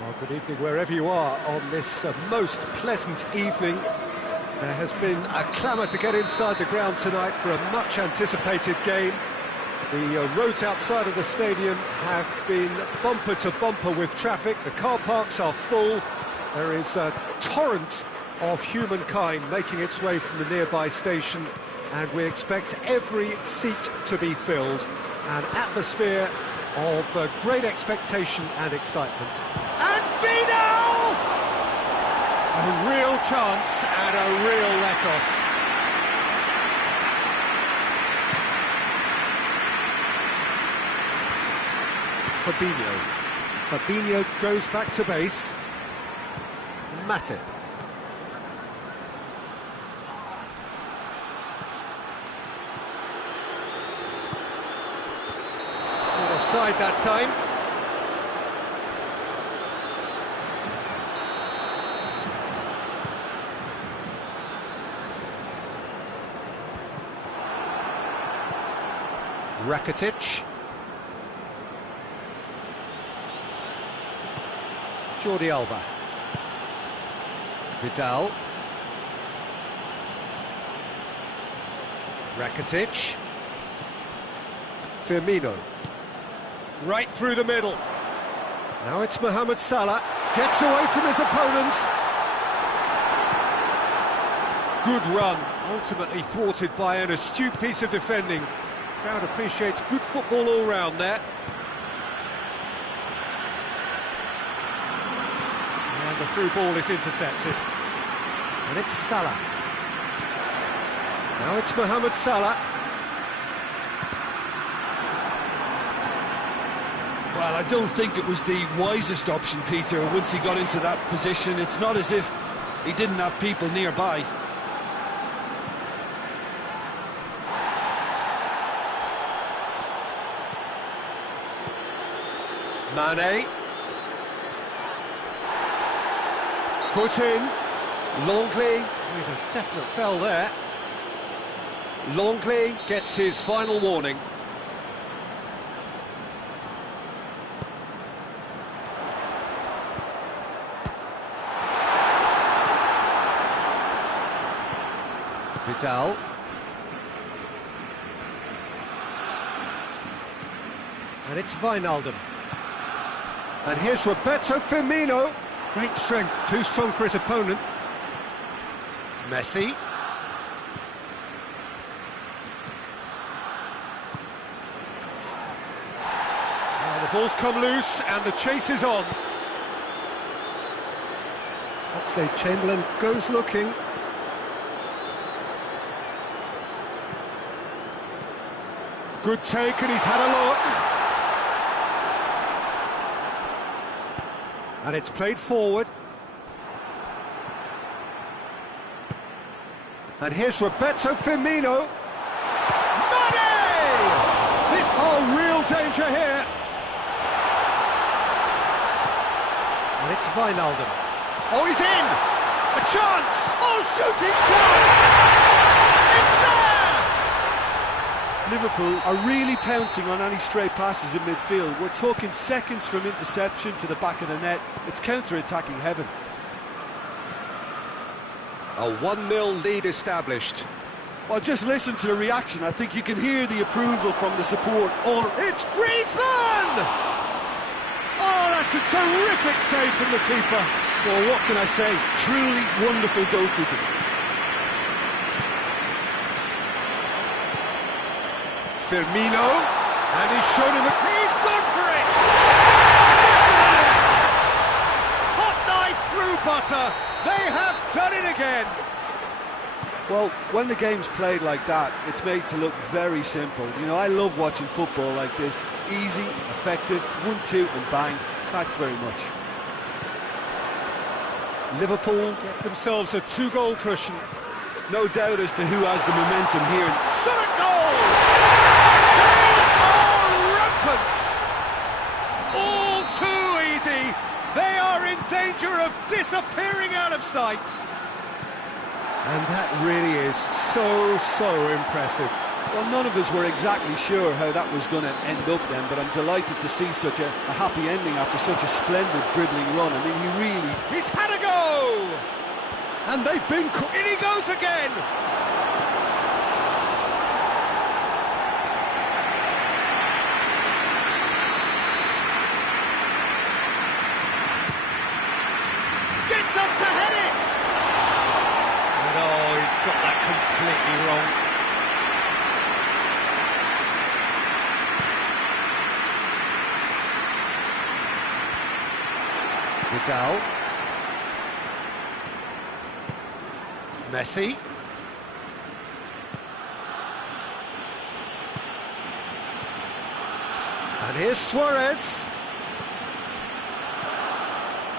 Well, good evening wherever you are on this most pleasant evening. There has been a clamour to get inside the ground tonight for a much-anticipated game. The roads outside of the stadium have been bumper to bumper with traffic. The car parks are full. There is a torrent of humankind making its way from the nearby station, and we expect every seat to be filled. An atmosphere of great expectation and excitement. And Vidal! A real chance and a real let-off. Fabinho goes back to base. Matip. Offside that time. Rakitic. Jordi Alba. Vidal. Rakitic. Firmino. Right through the middle. Now it's Mohamed Salah. Gets away from his opponents. Good run. Ultimately thwarted by an astute piece of defending. Crowd appreciates good football all round there. And the through ball is intercepted. And it's Salah. Now it's Mohamed Salah. Well, I don't think it was the wisest option, Peter, once he got into that position. It's not as if he didn't have people nearby. Mane. Foot in. Longley with a definite foul there. Longley gets his final warning. Vidal. And it's Wijnaldum. And here's Roberto Firmino. Great strength, too strong for his opponent. Messi. Now the ball's come loose and the chase is on. Oxlade-Chamberlain goes looking. Good take, and he's had a look. And it's played forward. And here's Roberto Firmino. Mane! Real danger here. And it's Wijnaldum. Oh, he's in! A chance! Oh, shooting chance! It's there! Liverpool are really pouncing on any stray passes in midfield. We're talking seconds from interception to the back of the net. It's counter-attacking heaven. A 1-0 lead established. Well, just listen to the reaction. I think you can hear the approval from the support. It's Griezmann! Oh, that's a terrific save from the keeper. Well, what can I say? Truly wonderful goalkeeping. Firmino, and he's shown him he's gone for it! Hot knife through butter, they have done it again! Well, when the game's played like that, it's made to look very simple. You know, I love watching football like this. Easy, effective, 1-2 and bang. Thanks very much. Liverpool get themselves a 2-goal cushion. No doubt as to who has the momentum here. Shot a goal! All too easy. They are in danger of disappearing out of sight. And that really is so impressive. Well, none of us were exactly sure how that was going to end up then, but I'm delighted to see such a happy ending after such a splendid dribbling run. I mean, he really... He's had a go! And they've been... In he goes again! Gets up to head it! And oh, he's got that completely wrong. Vidal. Messi. And here's Suarez.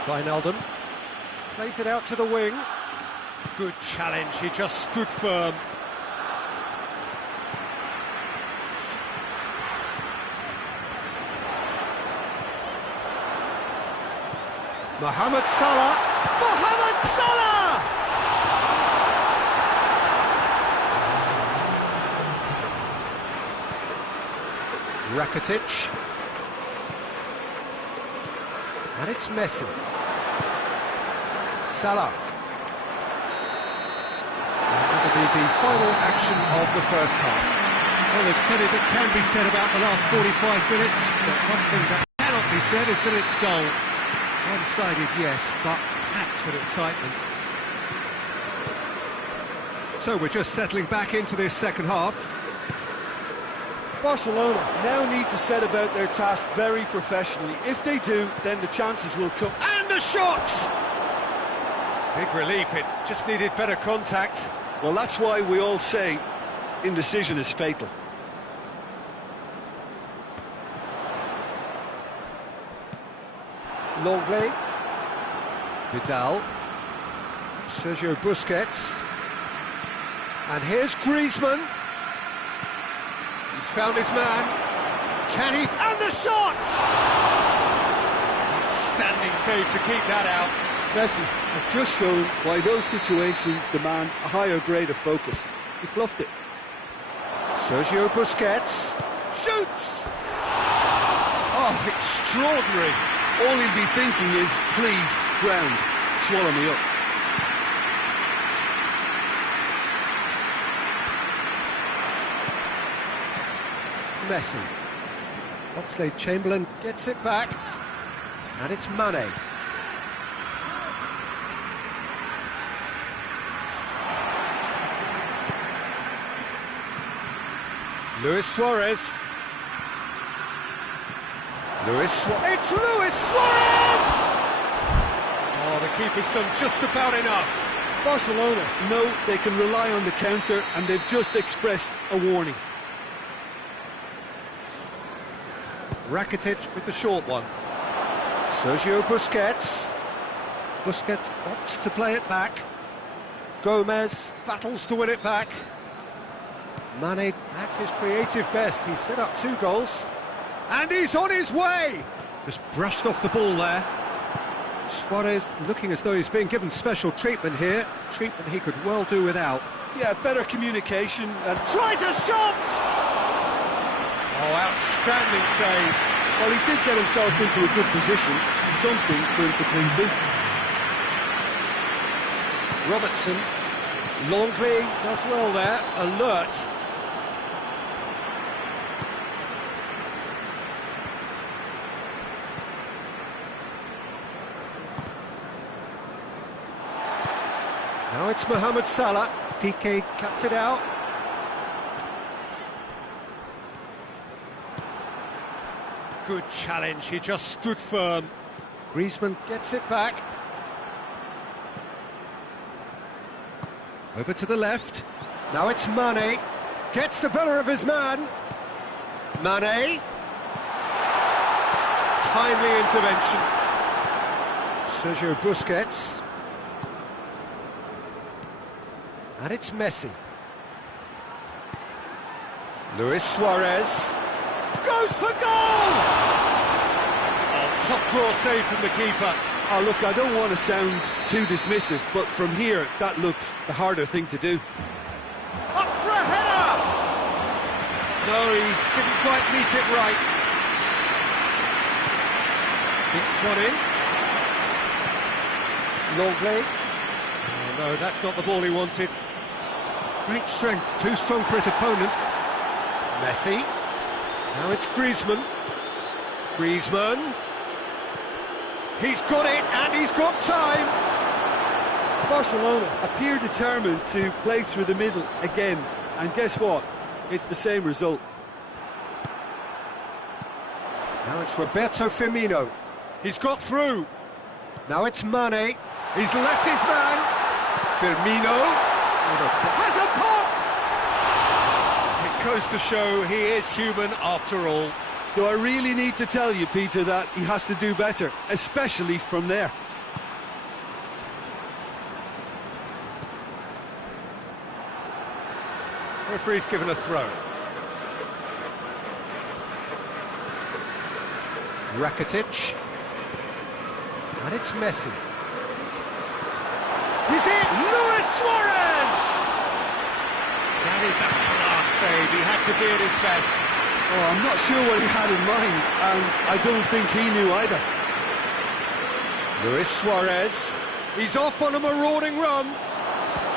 Wijnaldum plays it out to the wing. Good challenge, he just stood firm. Mohamed Salah! Mohamed Salah! Rakitic. And it's Messi. Salah. And that'll be the final action of the first half. Well, there's plenty that can be said about the last 45 minutes, but one thing that cannot be said is that it's dull. One-sided, yes, but packed with excitement. So we're just settling back into this second half. Barcelona now need to set about their task very professionally. If they do, then the chances will come. And the shot! Big relief, it just needed better contact. Well, that's why we all say indecision is fatal. Longley. Vidal. Sergio Busquets. And here's Griezmann. He's found his man. Can he? And the shot! Outstanding save to keep that out. Messi has just shown why those situations demand a higher grade of focus. He fluffed it. Sergio Busquets. Shoots! Oh, extraordinary. All he'll be thinking is, please, ground, swallow me up. Messi. Oxlade-Chamberlain gets it back. And it's Mane. Luis Suarez. It's Luis Suarez! Oh, the keeper's done just about enough. Barcelona know they can rely on the counter, and they've just expressed a warning. Rakitic with the short one. Sergio Busquets. Busquets opts to play it back. Gomez battles to win it back. Mane at his creative best. He's set up 2 goals. And he's on his way! Just brushed off the ball there. Suarez looking as though he's being given special treatment here. Treatment he could well do without. Yeah, better communication and... Tries a shot! Oh, outstanding save. Well, he did get himself into a good position. Something for him to cling to. Robertson. Longley does well there. Alert. Now it's Mohamed Salah. Piqué cuts it out. Good challenge, he just stood firm. Griezmann gets it back. Over to the left. Now it's Mane. Gets the better of his man. Mane. Timely intervention. Sergio Busquets. And it's Messi. Luis Suarez. Goes for goal! Oh, top claw save from the keeper. Oh, look, I don't want to sound too dismissive, but from here, that looked the harder thing to do. Up for a header! No, he didn't quite meet it right. Hits one in. Longley. Oh no, that's not the ball he wanted. Great strength, too strong for his opponent. Messi. Now it's Griezmann. Griezmann. He's got it, and he's got time. Barcelona appear determined to play through the middle again, and guess what? It's the same result. Now it's Roberto Firmino. He's got through. Now it's Mane. He's left his man. Firmino has a pop. It goes to show he is human after all. Do I really need to tell you, Peter, that he has to do better, especially from there? Referee's given a throw. Rakitic. And it's Messi. He's in! Luis Suarez! That is a class save. He had to be at his best. Oh, I'm not sure what he had in mind, and I don't think he knew either. Luis Suarez. He's off on a marauding run.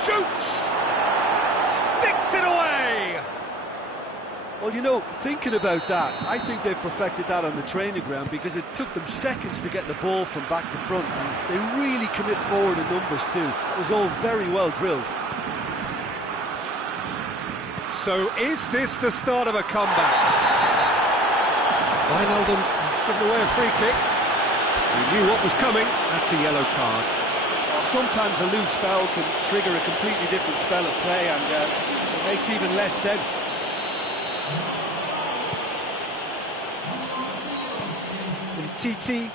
Shoots! Sticks it away! Well, you know, thinking about that, I think they've perfected that on the training ground because it took them seconds to get the ball from back to front, and they really commit forward in numbers too. It was all very well drilled. So is this the start of a comeback? Wijnaldum has given away a free kick. He knew what was coming. That's a yellow card. Sometimes a loose foul can trigger a completely different spell of play, and it makes even less sense. Titi.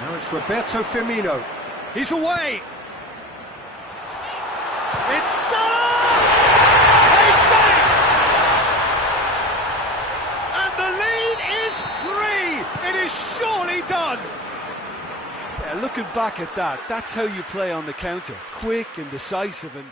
Now it's Roberto Firmino. He's away! It's Salah! They've done it! And the lead is 3! It is surely done! Yeah, looking back at that, that's how you play on the counter. Quick and decisive and...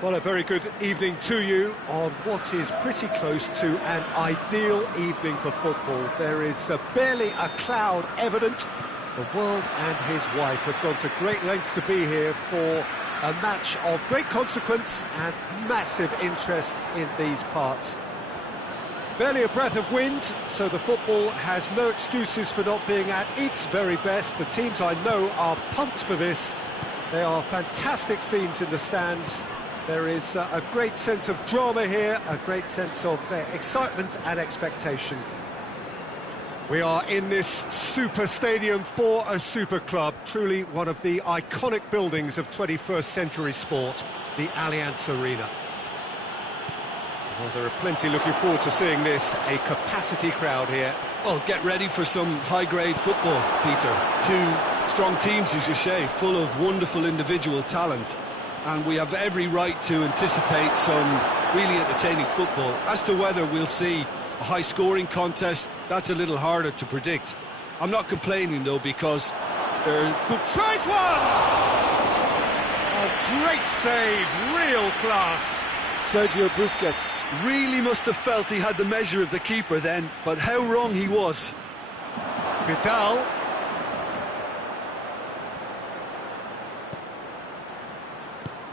Well, a very good evening to you on what is pretty close to an ideal evening for football. There is barely a cloud evident. The world and his wife have gone to great lengths to be here for a match of great consequence and massive interest in these parts. Barely a breath of wind, so the football has no excuses for not being at its very best. The teams I know are pumped for this. There are fantastic scenes in the stands. There is a great sense of drama here, a great sense of excitement and expectation. We are in this super stadium for a super club, truly one of the iconic buildings of 21st century sport, the Allianz Arena. Well, there are plenty looking forward to seeing this, a capacity crowd here. Well, get ready for some high-grade football, Peter. Two strong teams, as you say, full of wonderful individual talent. And we have every right to anticipate some really entertaining football. As to whether we'll see a high-scoring contest, that's a little harder to predict. I'm not complaining, though, because they're... Tries one! A great save, real class. Sergio Busquets really must have felt he had the measure of the keeper then, but how wrong he was. Vidal.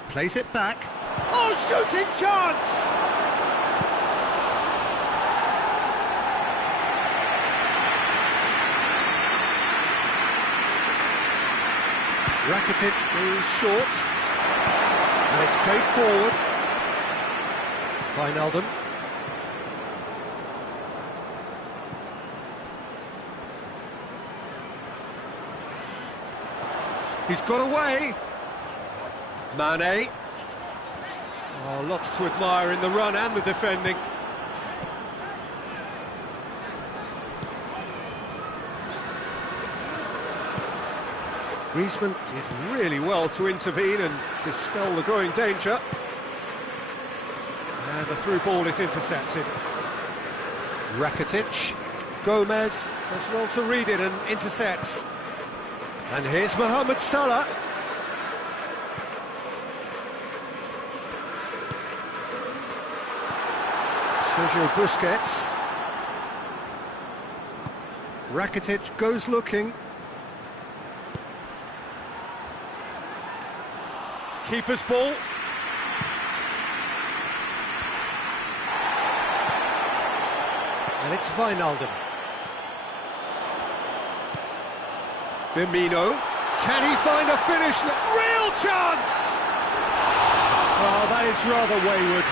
Plays it back. Oh, shooting chance! Rakitic goes short, and it's played forward. Wijnaldum. He's got away. Mane. Oh, lots to admire in the run and the defending. Griezmann did really well to intervene and dispel the growing danger. And the through ball is intercepted. Rakitic. Gomez does well to read it and intercepts. And here's Mohamed Salah. Sergio Busquets. Rakitic goes looking. Keeper's ball. And it's Wijnaldum. Firmino. Can he find a finish? Real chance! Oh, that is rather wayward.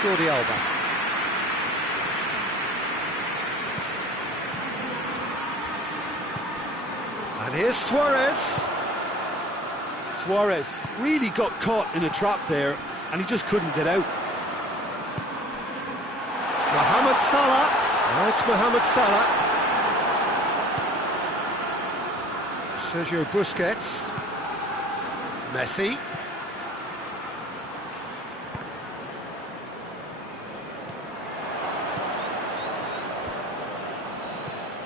Jordi Alba. And here's Suarez. Suarez really got caught in a trap there, and he just couldn't get out. Mohamed Salah. Oh, it's Mohamed Salah. Sergio Busquets. Messi.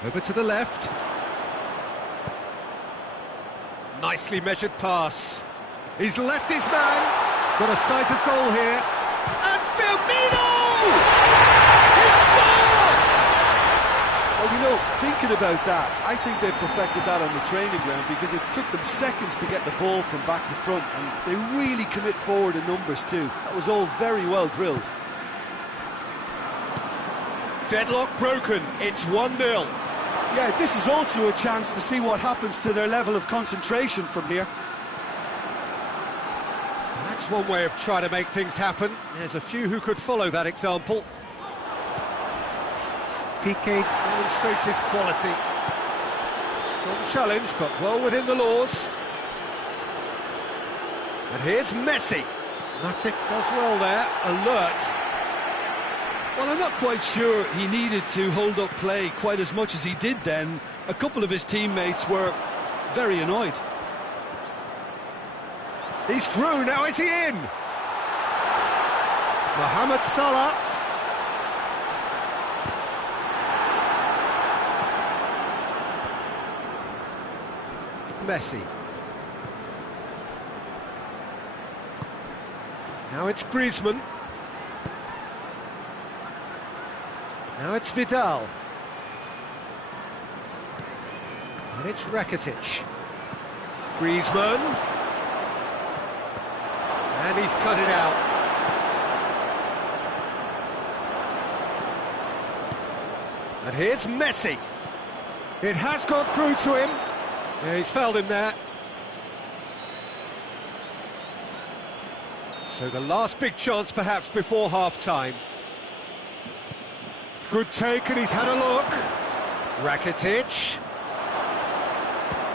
Over to the left. Nicely measured pass. He's left his man. Got a sight of goal here. And Firmino! He scored! Well, you know, thinking about that, I think they perfected that on the training ground because it took them seconds to get the ball from back to front, and they really commit forward in numbers too. That was all very well drilled. Deadlock broken. It's 1-0. Yeah, this is also a chance to see what happens to their level of concentration from here. That's one way of trying to make things happen. There's a few who could follow that example. Piqué demonstrates his quality. Strong challenge, but well within the laws. And here's Messi. Matic does well there, alert. Well, I'm not quite sure he needed to hold up play quite as much as he did then. A couple of his teammates were very annoyed. He's through, now is he in? Mohamed Salah. Messi. Now it's Griezmann. Now it's Vidal. And it's Rakitic. Griezmann. And he's cut it out. And here's Messi. It has got through to him. Yeah, he's fouled him there. So the last big chance perhaps before half-time. Good take, and he's had a look. Rakitic.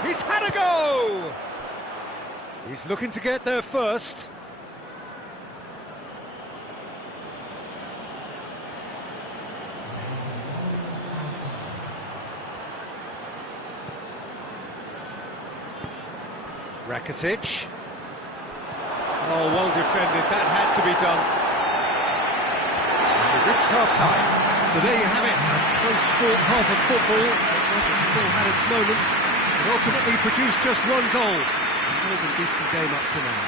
He's had a go! He's looking to get there first. Rakitic. Oh, well defended. That had to be done. And we've reached half-time. So there you have it, a close-fought half of football. It still had its moments. It ultimately produced just one goal. More than decent game up to now.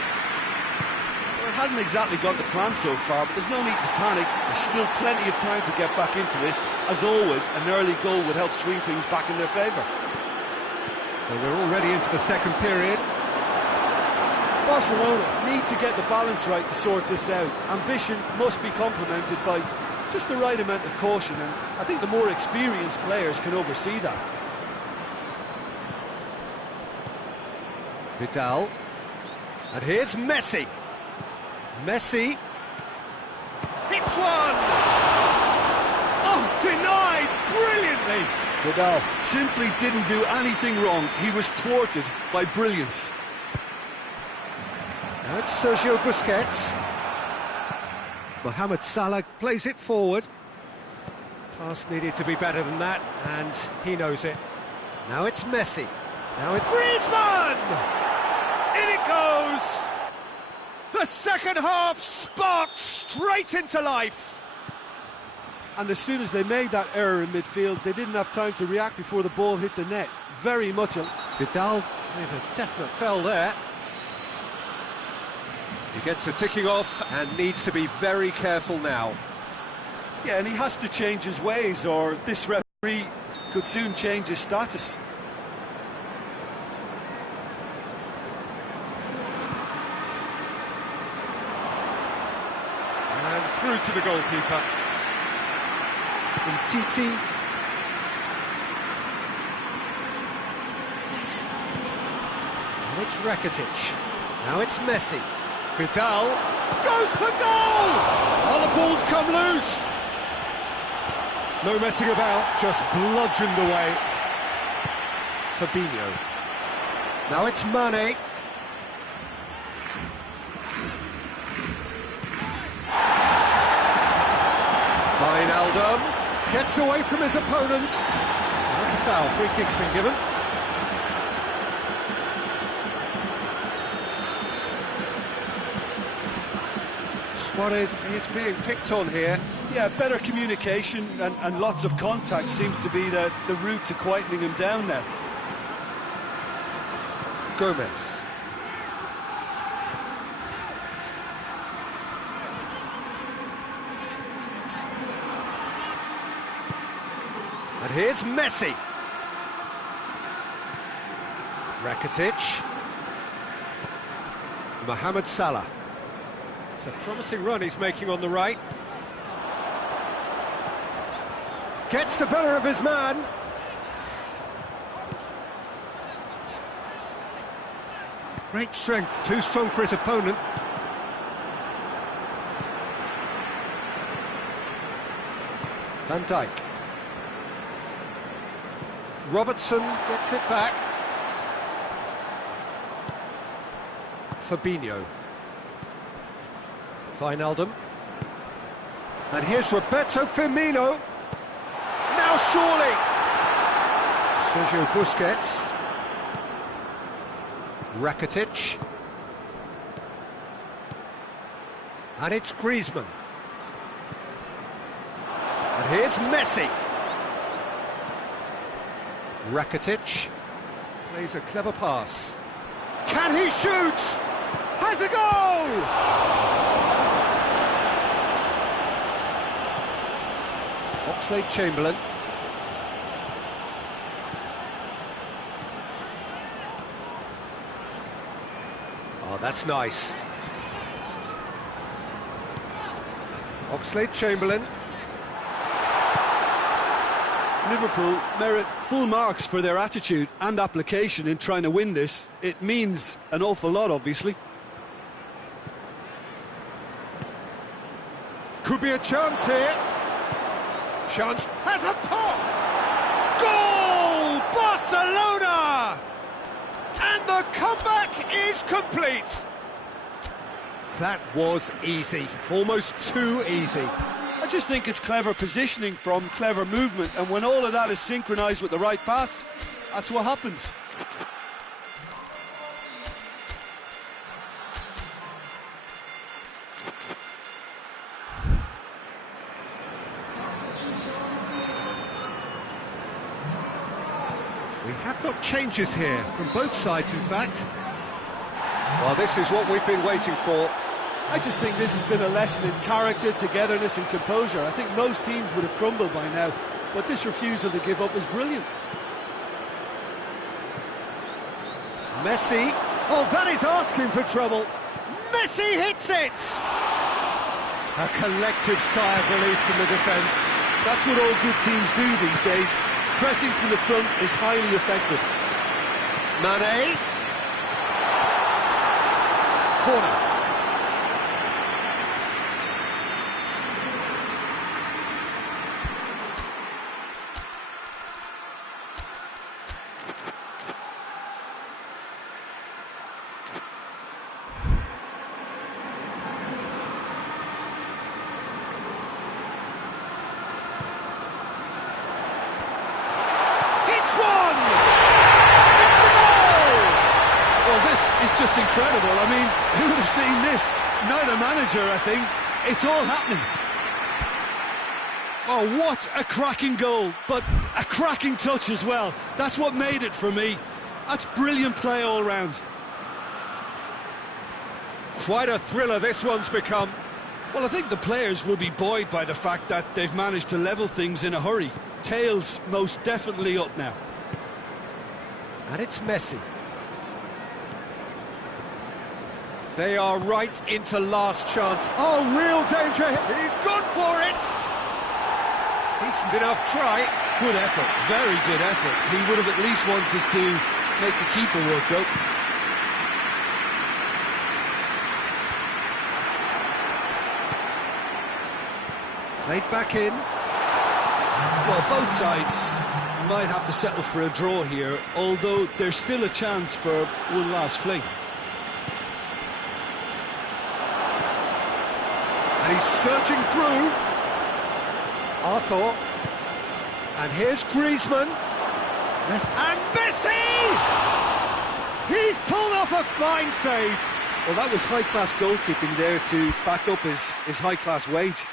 Well, it hasn't exactly gone to plan so far, but there's no need to panic. There's still plenty of time to get back into this. As always, an early goal would help swing things back in their favour. So we're already into the second period. Barcelona need to get the balance right to sort this out. Ambition must be complemented by just the right amount of caution, and I think the more experienced players can oversee that. Vidal. And here's Messi. Messi. Hits one! Oh, denied brilliantly! Vidal simply didn't do anything wrong. He was thwarted by brilliance. Now it's Sergio Busquets. Mohamed Salah plays it forward. Pass needed to be better than that, and he knows it. Now it's Messi. Now it's Griezmann! In it goes! The second half sparked straight into life. And as soon as they made that error in midfield, they didn't have time to react before the ball hit the net. Very much a... Vidal with a definite fell there. He gets the ticking off and needs to be very careful now. Yeah, and he has to change his ways, or this referee could soon change his status. And through to the goalkeeper. Titi. And it's Rakitic. Now it's Messi. Vidal goes for goal! Oh, the ball's come loose! No messing about, just bludgeoned away. Fabinho. Now it's Mane. Wijnaldum gets away from his opponent. That's a foul, free kick's been given. Suarez is being picked on here. Yeah, better communication and lots of contact seems to be the route to quietening him down now. Gomez. And here's Messi. Rakitic. Mohamed Salah. It's a promising run he's making on the right. Gets the better of his man. Great strength, too strong for his opponent. Van Dijk. Robertson gets it back. Fabinho. Wijnaldum. And here's Roberto Firmino. Now surely! Sergio Busquets. Rakitic. And it's Griezmann. And here's Messi. Rakitic. Plays a clever pass. Can he shoot? Has a goal! Oxlade-Chamberlain. Oh, that's nice. Oxlade-Chamberlain. Liverpool merit full marks for their attitude and application in trying to win this. It means an awful lot, obviously. Could be a chance here. Chance has a pop! Goal! Barcelona! And the comeback is complete. That was easy, almost too easy. I just think it's clever positioning from clever movement, and when all of that is synchronised with the right pass, that's what happens. We have Got changes here from both sides, in fact. Well, this is what we've been waiting for. I just think this has been a lesson in character, togetherness and composure. I think most teams would have crumbled by now, but this refusal to give up is brilliant. Messi. Oh, that is asking for trouble. Messi hits it! A collective sigh of relief from the defence. That's what all good teams do these days. Pressing from the front is highly effective. Mane. Corner. It's just incredible. I mean, who would have seen this? Neither manager, I think. It's all happening. Oh, what a cracking goal, but a cracking touch as well. That's what made it for me. That's brilliant play all round. Quite a thriller this one's become. Well, I think the players will be buoyed by the fact that they've managed to level things in a hurry. Tails most definitely up now. And it's Messi. They are right into last chance. Oh, real danger. He's gone for it. Decent enough try. Good effort, very good effort. He would have at least wanted to make the keeper work though. Played back in. Well, both sides might have to settle for a draw here, although there's still a chance for one last fling. And he's surging through. Arthur. And here's Griezmann. And Messi! He's pulled off a fine save. Well, that was high-class goalkeeping there to back up his high-class wage.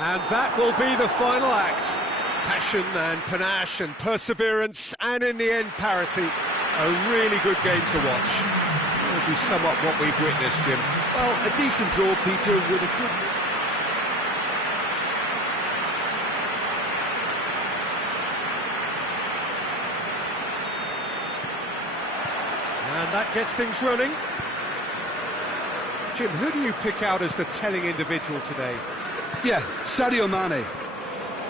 And that will be the final act. Passion and panache and perseverance, and in the end, parity. A really good game to watch. How would you sum up what we've witnessed, Jim? Well, a decent draw, Peter, with a good... And that gets things running. Jim, who do you pick out as the telling individual today? Yeah, Sadio Mane.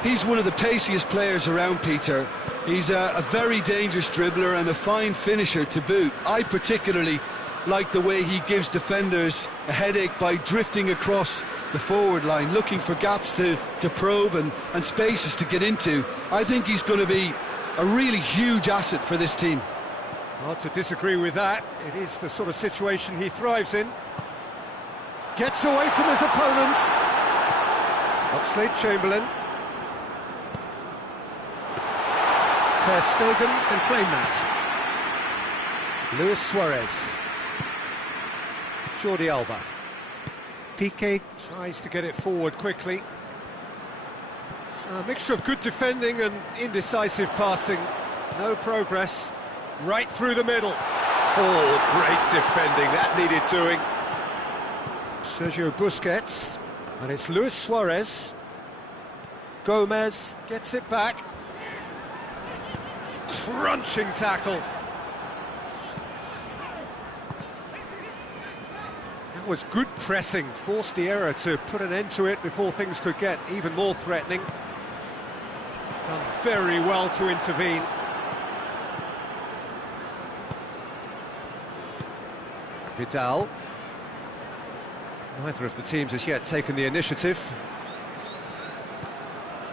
He's one of the paciest players around, Peter. He's a very dangerous dribbler and a fine finisher to boot. I particularly like the way he gives defenders a headache by drifting across the forward line, looking for gaps to probe and spaces to get into. I think he's going to be a really huge asset for this team. Hard to disagree with that. It is the sort of situation he thrives in. Gets away from his opponents. Oxlade-Chamberlain. Ter Stegen can claim that. Luis Suarez. Jordi Alba. Piqué tries to get it forward quickly. A mixture of good defending and indecisive passing. No progress. Right through the middle. Oh, great defending, that needed doing. Sergio Busquets. And it's Luis Suarez. Gomez gets it back. Crunching tackle. That was good pressing, forced the error to put an end to it before things could get even more threatening. Done very well to intervene. Vidal. Neither of the teams has yet taken the initiative.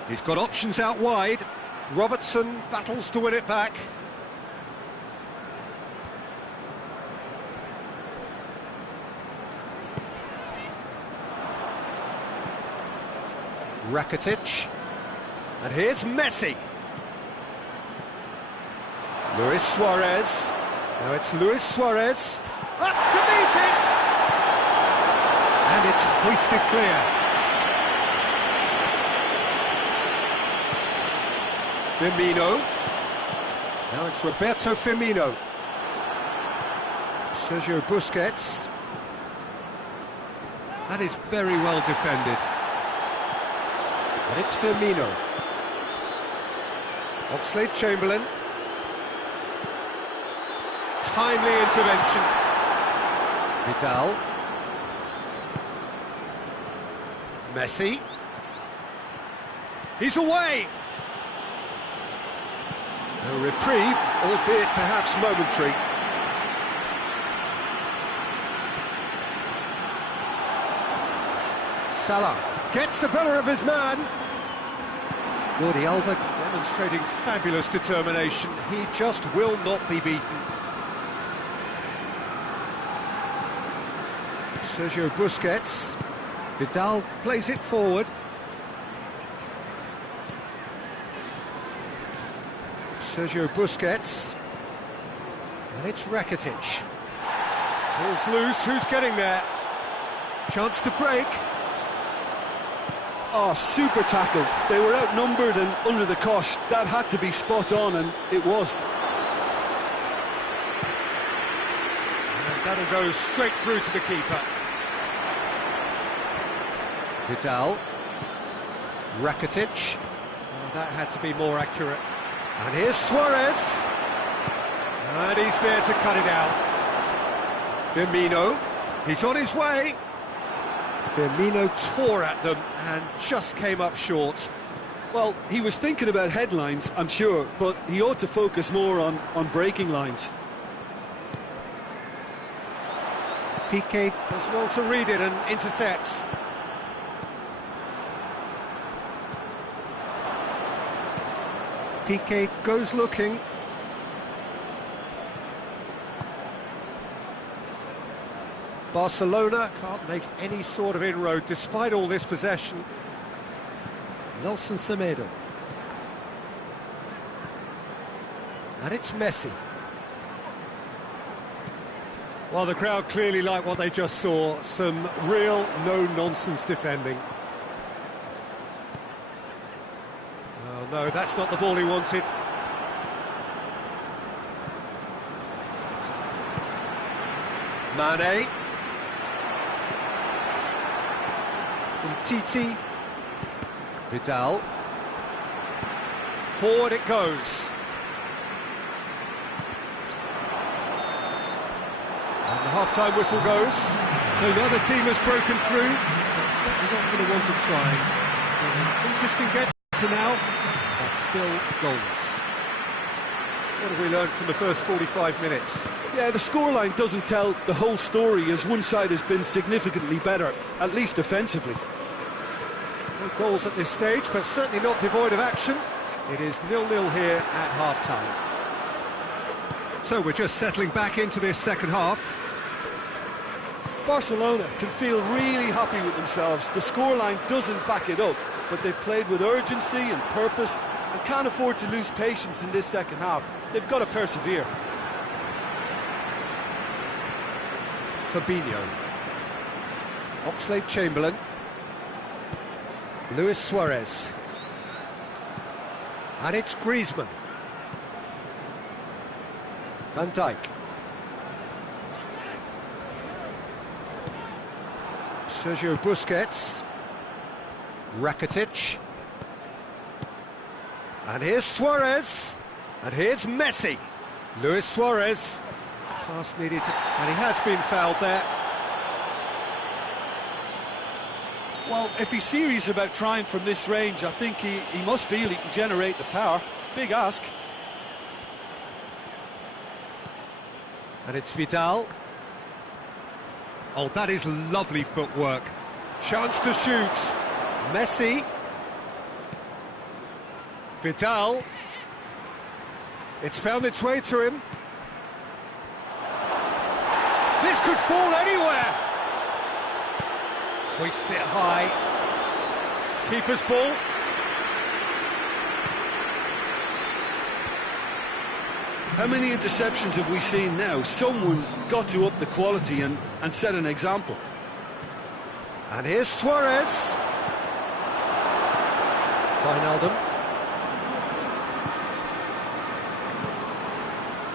He's got options out wide. Robertson battles to win it back. Rakitic. And here's Messi. Luis Suarez. Now it's Luis Suarez. Up to meet it! And it's hoisted clear. Firmino. Now it's Roberto Firmino. Sergio Busquets. That is very well defended. And it's Firmino. Oxlade-Chamberlain. Timely intervention. Vidal. Messi. He's away! A reprieve, albeit perhaps momentary. Salah gets the better of his man. Jordi Alba demonstrating fabulous determination. He just will not be beaten. Sergio Busquets. Vidal plays it forward. Sergio Busquets. And it's Rakitic. Ball's loose, who's getting there? Chance to break. Oh, super tackle. They were outnumbered and under the cosh. That had to be spot on, and it was. And that'll go straight through to the keeper. Vidal. Rakitic. Oh, that had to be more accurate. And here's Suarez. And he's there to cut it out. Firmino. He's on his way. Firmino tore at them and just came up short. Well, he was thinking about headlines, I'm sure, but he ought to focus more on breaking lines. Piqué does well to read it and intercepts. Piqué goes looking. Barcelona can't make any sort of inroad despite all this possession. Nelson Semedo. And it's Messi. Well, the crowd clearly like what they just saw. Some real no-nonsense defending. Oh, no, that's not the ball he wanted. Mane. Titi. Vidal. Forward it goes. And the half-time whistle goes. So neither team has broken through. They're not going to want to try. Interesting game to now, but still goalless. What have we learned from the first 45 minutes? Yeah, the scoreline doesn't tell the whole story, as one side has been significantly better, at least offensively. No goals at this stage, but certainly not devoid of action. It is 0-0 here at half-time. So we're just settling back into this second half. Barcelona can feel really happy with themselves. The scoreline doesn't back it up, but they've played with urgency and purpose, and can't afford to lose patience in this second half. They've got to persevere. Fabinho. Oxlade-Chamberlain. Luis Suarez. And it's Griezmann. Van Dijk. Sergio Busquets. Rakitic. And here's Suarez. And here's Messi. Luis Suarez. Pass needed, and he has been fouled there. Well, if he's serious about trying from this range, I think he must feel he can generate the power. Big ask. And it's Vidal. Oh, that is lovely footwork. Chance to shoot. Messi. Vidal. It's found its way to him. This could fall anywhere. Hoists it high. Keeper's ball. How many interceptions have we seen now? Someone's got to up the quality and set an example. And here's Suarez. Wijnaldum.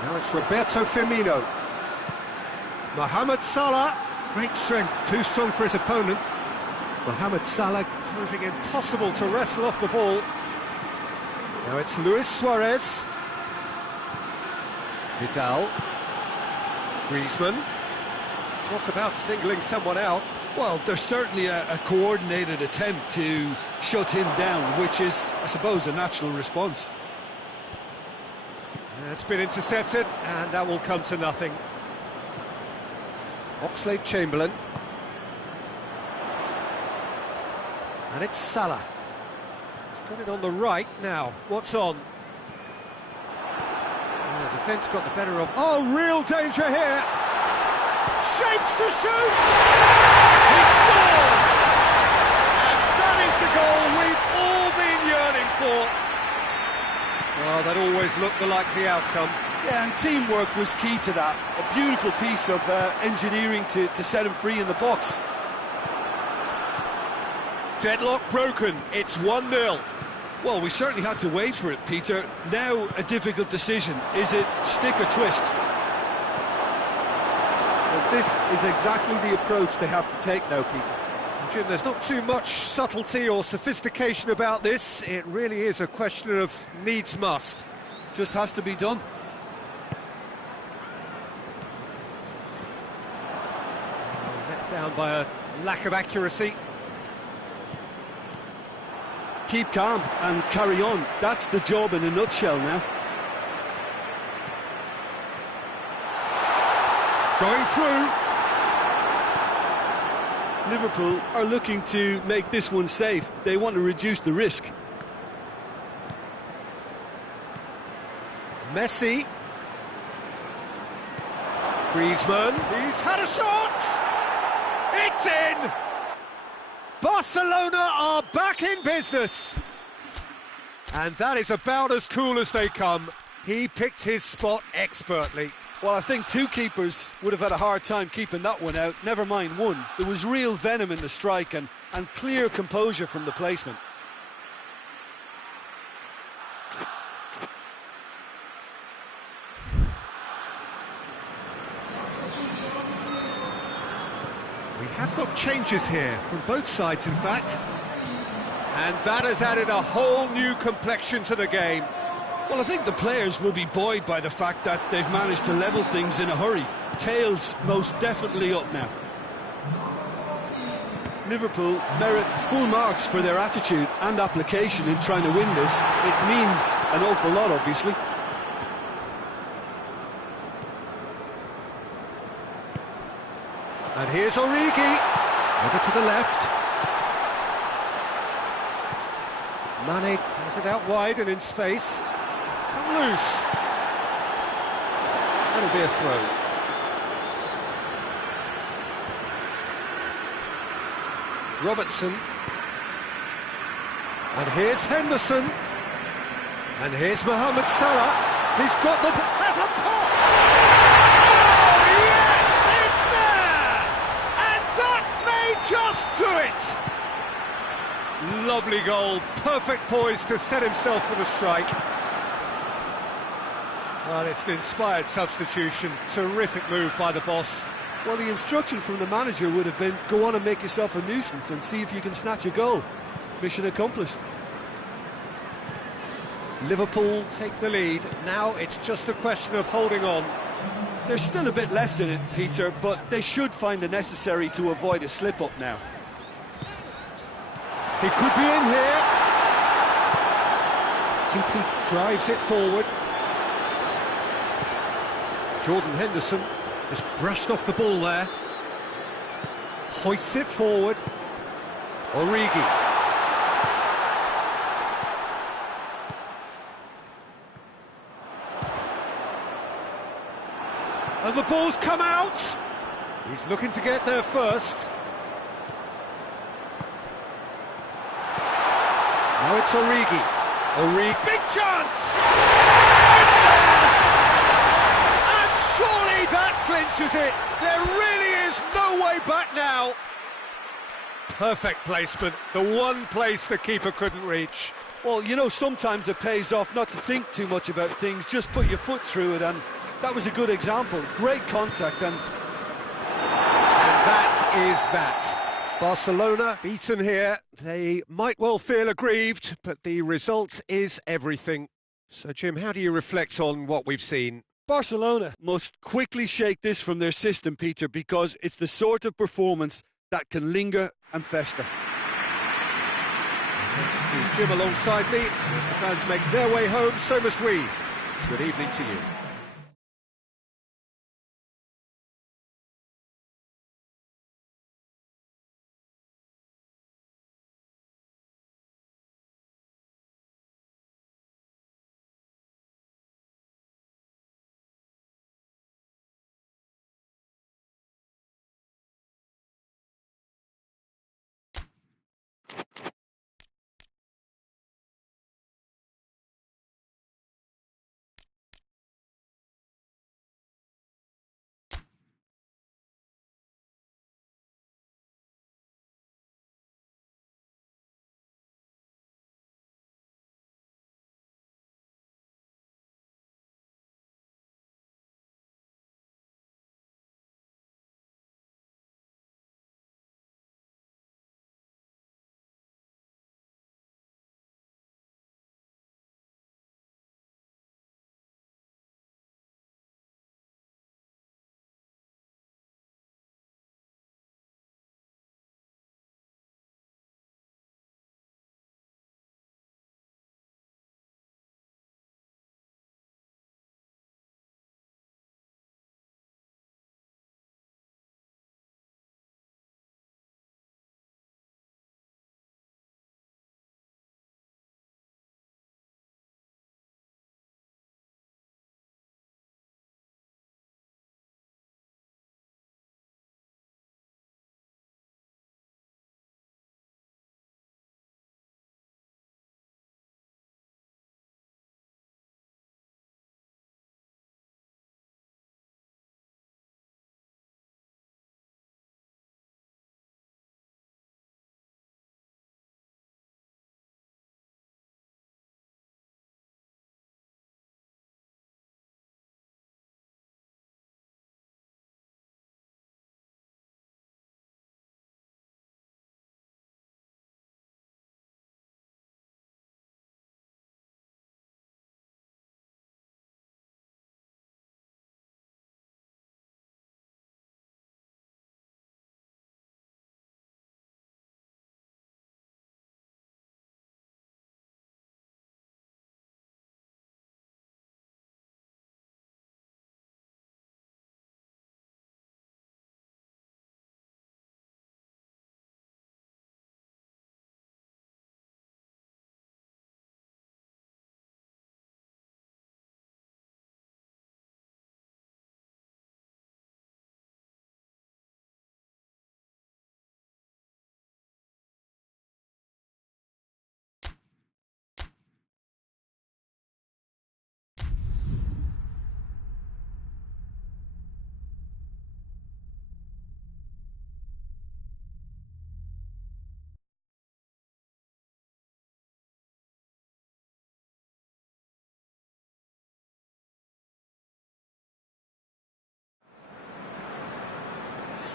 Now it's Roberto Firmino. Mohamed Salah, great strength, too strong for his opponent. Mohamed Salah proving impossible to wrestle off the ball. Now it's Luis Suarez. Vidal. Griezmann. Talk about singling someone out. Well, there's certainly a coordinated attempt to shut him down, which is, I suppose, a natural response. It's been intercepted, and that will come to nothing. Oxlade-Chamberlain. And it's Salah. He's got it on the right now. What's on? Oh, the defence got the better of... Oh, real danger here! Shapes to shoot! He scored! And that is the goal we've all been yearning for. Well, that always looked the likely outcome. Yeah, and teamwork was key to that. A beautiful piece of engineering to set him free in the box. Deadlock broken, it's 1-0. Well, we certainly had to wait for it, Peter. Now a difficult decision. Is it stick or twist? Well, this is exactly the approach they have to take now, Peter. Jim, there's not too much subtlety or sophistication about this. It really is a question of needs must. Just has to be done. Let down by a lack of accuracy. Keep calm and carry on. That's the job in a nutshell now. Going through. Liverpool are looking to make this one safe. They want to reduce the risk. Messi. Griezmann. He's had a shot. It's in. Barcelona are back in business. And that is about as cool as they come. He picked his spot expertly. Well, I think two keepers would have had a hard time keeping that one out, never mind one. There was real venom in the strike and clear composure from the placement. We have got changes here from both sides, in fact. And that has added a whole new complexion to the game. Well, I think the players will be buoyed by the fact that they've managed to level things in a hurry. Tails most definitely up now. Liverpool merit full marks for their attitude and application in trying to win this. It means an awful lot, obviously. And here's Origi. Over to the left. Mane has it out wide and in space. It's come loose. That'll be a throw. Robertson. And here's Henderson. And here's Mohamed Salah. He's got the... Has a pop! Oh, yes! It's there! And that may just do it! Lovely goal. Perfect poise to set himself for the strike. Well, it's an inspired substitution. Terrific move by the boss. Well, the instruction from the manager would have been, go on and make yourself a nuisance and see if you can snatch a goal. Mission accomplished. Liverpool take the lead. Now it's just a question of holding on. There's still a bit left in it, Peter, but they should find the necessary to avoid a slip-up now. He could be in here. Titi drives it forward. Jordan Henderson has brushed off the ball there. Hoists it forward. Origi. And the ball's come out. He's looking to get there first. Now it's Origi. Origi. Big chance! And surely that clinches it. There really is no way back now. Perfect placement. The one place the keeper couldn't reach. Well, you know, sometimes it pays off not to think too much about things, just put your foot through it, and that was a good example. Great contact, and that is that. Barcelona beaten here. They might well feel aggrieved, but the result is everything. So, Jim, how do you reflect on what we've seen? Barcelona must quickly shake this from their system, Peter, because it's the sort of performance that can linger and fester. Thanks to Jim alongside me. As the fans make their way home, so must we. Good evening to you.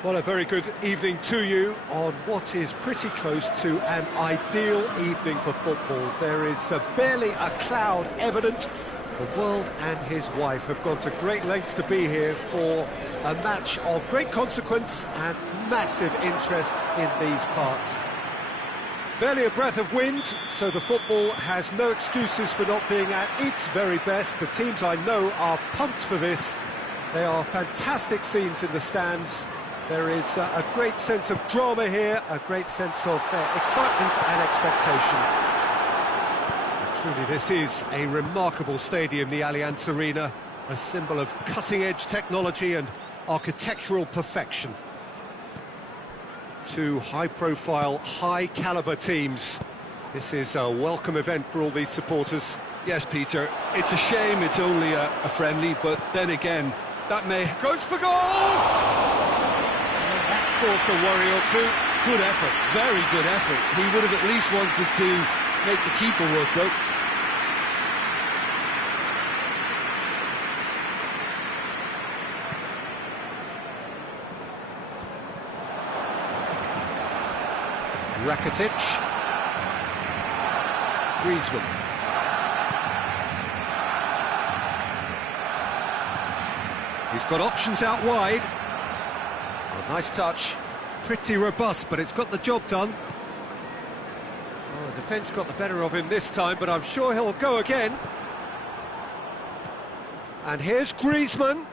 Well, a very good evening to you on what is pretty close to an ideal evening for football. There is barely a cloud evident. The world and his wife have gone to great lengths to be here for a match of great consequence and massive interest in these parts. Barely a breath of wind, so the football has no excuses for not being at its very best. The teams I know are pumped for this. They are fantastic scenes in the stands. There is a great sense of drama here, a great sense of excitement and expectation. Truly, this is a remarkable stadium, the Allianz Arena, a symbol of cutting-edge technology and architectural perfection. Two high-profile, high-caliber teams. This is a welcome event for all these supporters. Yes, Peter, it's a shame it's only a friendly, but then again, that may... Goes for goal! That's caused a worry or two. Good effort, very good effort. He would have at least wanted to make the keeper work, though. Rakitic. Griezmann. He's got options out wide. Oh, nice touch. Pretty robust, but it's got the job done. Oh, the defence got the better of him this time, but I'm sure he'll go again. And here's Griezmann.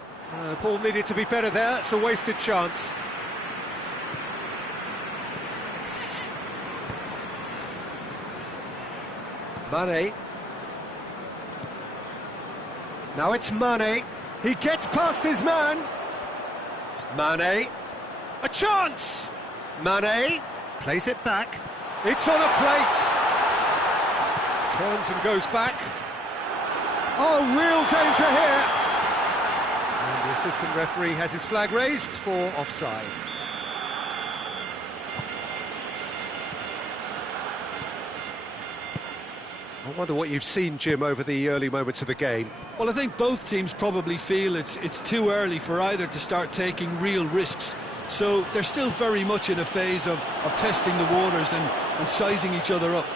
Ball needed to be better there. It's a wasted chance. Mane. Now it's Mane. He gets past his man. Mane. A chance! Mane plays it back. It's on a plate. Turns and goes back. Oh, real danger here. And the assistant referee has his flag raised for offside. I wonder what you've seen, Jim, over the early moments of the game. Well, I think both teams probably feel it's too early for either to start taking real risks. So they're still very much in a phase of testing the waters and sizing each other up.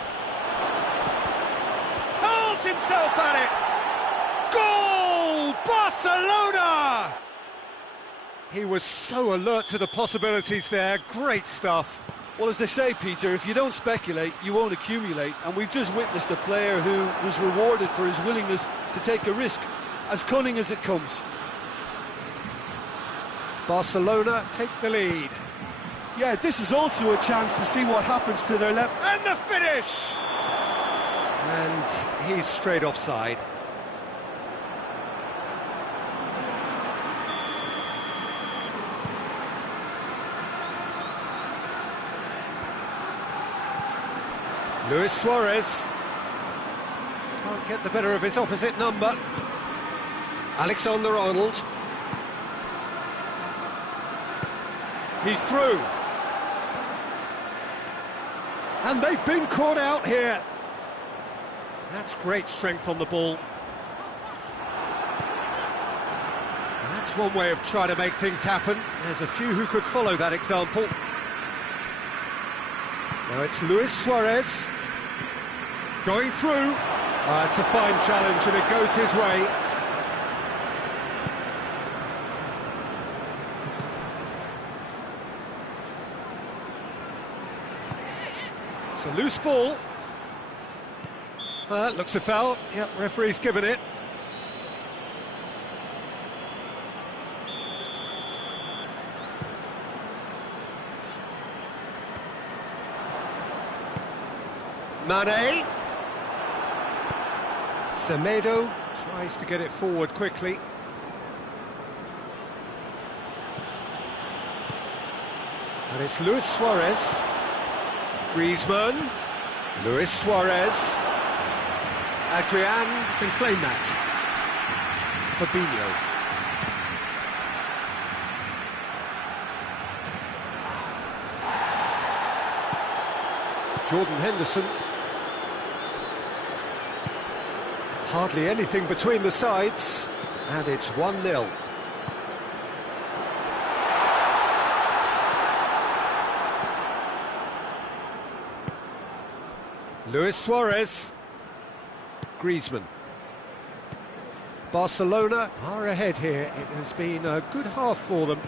Hurls himself at it! Goal! Barcelona! He was so alert to the possibilities there. Great stuff. Well, as they say, Peter, if you don't speculate, you won't accumulate. And we've just witnessed a player who was rewarded for his willingness to take a risk, as cunning as it comes. Barcelona take the lead. Yeah, this is also a chance to see what happens to their left. And the finish! And he's straight offside. Luis Suarez can't get the better of his opposite number. Alexander-Arnold. He's through. And they've been caught out here. That's great strength on the ball. And that's one way of trying to make things happen. There's a few who could follow that example. Now it's Luis Suarez. Going through. It's a fine challenge and it goes his way. It's a loose ball. Looks a foul. Yep, referee's given it. Mane. Semedo tries to get it forward quickly. And it's Luis Suarez. Griezmann. Luis Suarez. Adrian can claim that. Fabinho. Jordan Henderson. Hardly anything between the sides, and it's 1-0. Luis Suarez. Griezmann. Barcelona are ahead here. It has been a good half for them.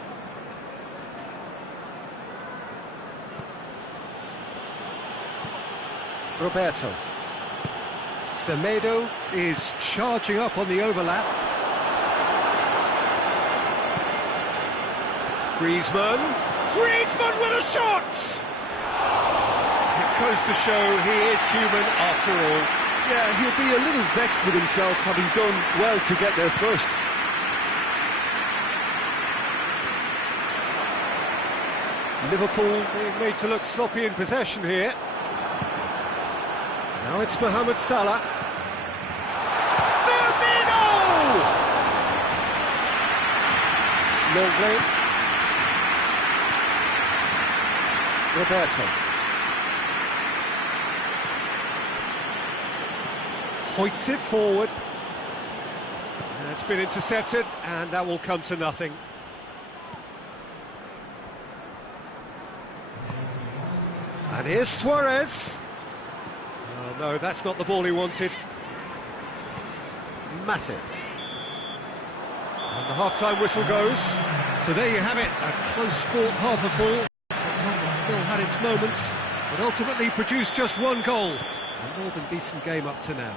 Roberto. Semedo is charging up on the overlap. Griezmann. Griezmann with a shot! It goes to show he is human after all. Yeah, he'll be a little vexed with himself, having done well to get there first. Liverpool being made to look sloppy in possession here. Now it's Mohamed Salah. Firmino! Longley. Roberto. Hoists it forward. It's been intercepted, and that will come to nothing. And here's Suarez. Oh no, that's not the ball he wanted. Matip. And the half-time whistle goes. So there you have it, a close-fought half of ball. Still had its moments, but ultimately produced just one goal. A more than decent game up to now.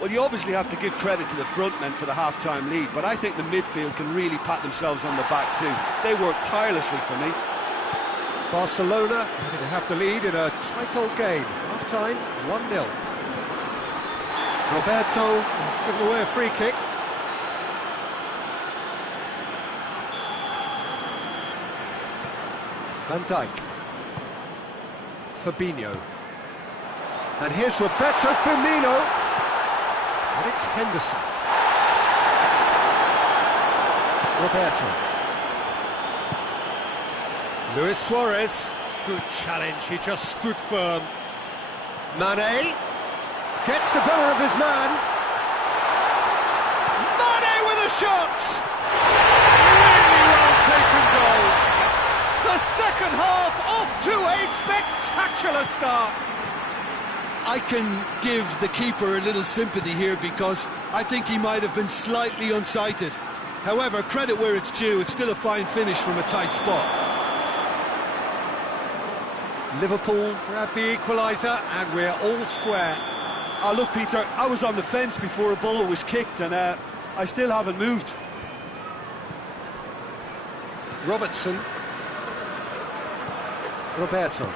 Well, you obviously have to give credit to the front men for the half-time lead, but I think the midfield can really pat themselves on the back too. They work tirelessly for me. Barcelona going to have the lead in a tight old game. Half-time, 1-0. Roberto has given away a free kick. Van Dijk. Fabinho. And here's Roberto Firmino. And it's Henderson. Roberto. Luis Suarez. Good challenge, he just stood firm. Mane. Gets the better of his man. Mane with a shot! Really well taken goal. The second half off to a spectacular start. I can give the keeper a little sympathy here because I think he might have been slightly unsighted. However, credit where it's due, it's still a fine finish from a tight spot. Liverpool grab the equaliser and we're all square. Oh, look, Peter, I was on the fence before a ball was kicked and I still haven't moved. Robertson. Roberto.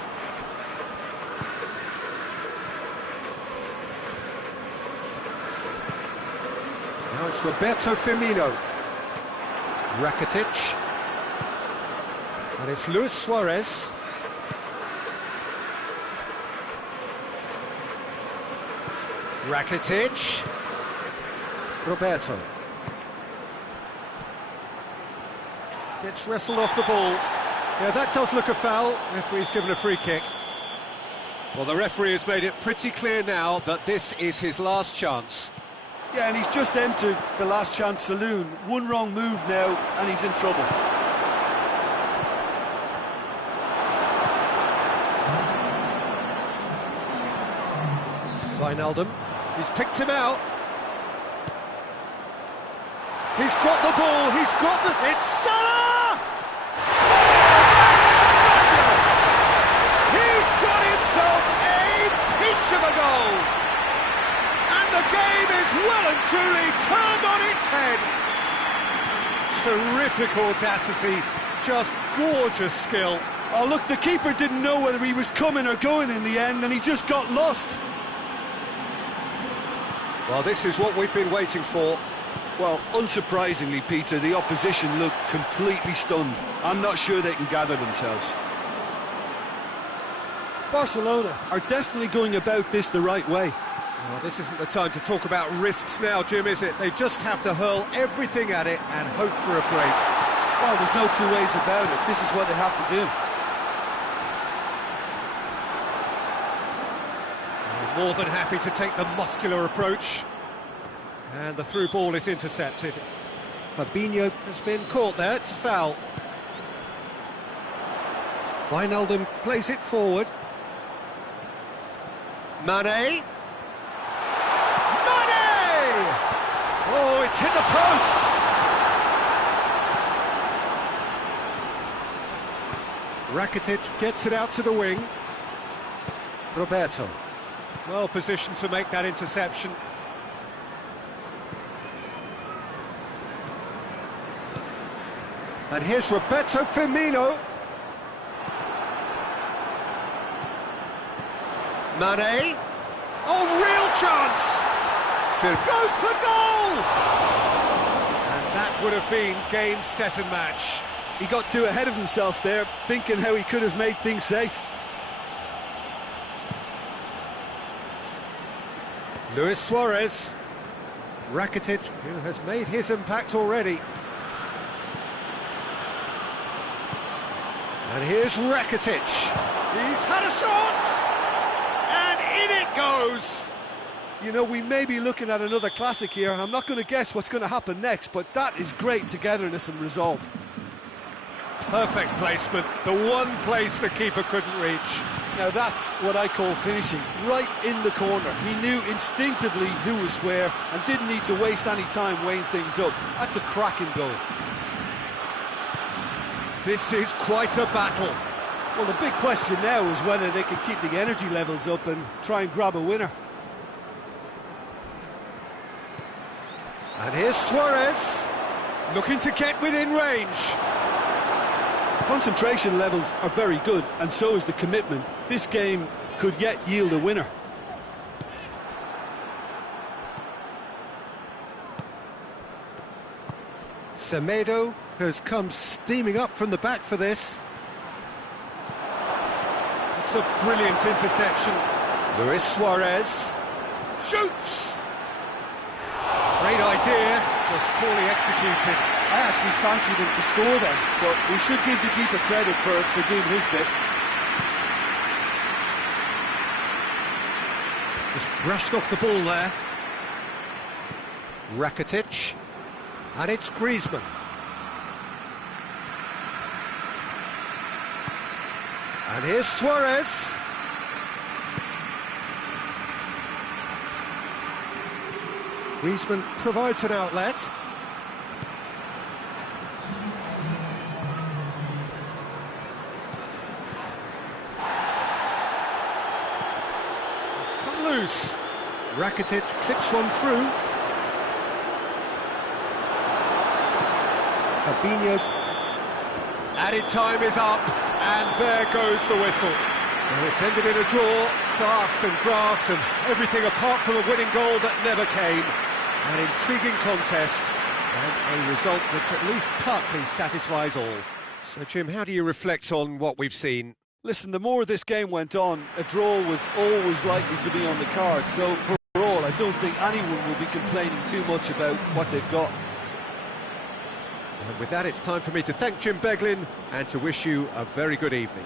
Now it's Roberto Firmino. Rakitic. And it's Luis Suarez. Rakitic. Roberto. Gets wrestled off the ball. Yeah, that does look a foul. Referee's given a free kick. Well, the referee has made it pretty clear now that this is his last chance. Yeah, and he's just entered the last chance saloon. One wrong move now, and he's in trouble. Wijnaldum, he's picked him out. He's got the ball, he's got the... It's Salah! He's got himself a peach of a goal! And the game is well and truly turned on its head. Terrific audacity, just gorgeous skill. Oh, look, the keeper didn't know whether he was coming or going in the end, and he just got lost. Well, this is what we've been waiting for. Well, unsurprisingly, Peter, the opposition look completely stunned. I'm not sure they can gather themselves. Barcelona are definitely going about this the right way. Well, this isn't the time to talk about risks now, Jim, is it? They just have to hurl everything at it and hope for a break. Well, there's no two ways about it. This is what they have to do. More than happy to take the muscular approach. And the through ball is intercepted. Fabinho has been caught there, it's a foul. Wijnaldum plays it forward. Mane! Mane! Oh, it's hit the post! Rakitic gets it out to the wing. Roberto. Well positioned to make that interception. And here's Roberto Firmino. Mane. Oh, real chance! Goes for goal! And that would have been game, set and match. He got too ahead of himself there, thinking how he could have made things safe. Luis Suarez. Rakitic, who has made his impact already. And here's Rakitic. He's had a shot! And in it goes! You know, we may be looking at another classic here. I'm not going to guess what's going to happen next, but that is great togetherness and resolve. Perfect placement, the one place the keeper couldn't reach. Now that's what I call finishing, right in the corner. He knew instinctively who was where and didn't need to waste any time weighing things up. That's a cracking goal. This is quite a battle. Well, the big question now is whether they can keep the energy levels up and try and grab a winner. And here's Suarez, looking to get within range. Concentration levels are very good, and so is the commitment. This game could yet yield a winner. Semedo has come steaming up from the back for this. It's a brilliant interception. Luis Suarez shoots! Great idea, just poorly executed. I actually fancied him to score then, but we should give the keeper credit for doing his bit. Just brushed off the ball there. Rakitic. And it's Griezmann. And here's Suarez. Griezmann provides an outlet. It's come loose. Rakitic clips one through. Fabinho. Added time is up, and there goes the whistle. So it's ended in a draw, craft and graft and everything apart from a winning goal that never came. An intriguing contest and a result which at least partly satisfies all. So Jim, how do you reflect on what we've seen? Listen, the more this game went on, a draw was always likely to be on the card. So for all, I don't think anyone will be complaining too much about what they've got. And with that, it's time for me to thank Jim Beglin and to wish you a very good evening.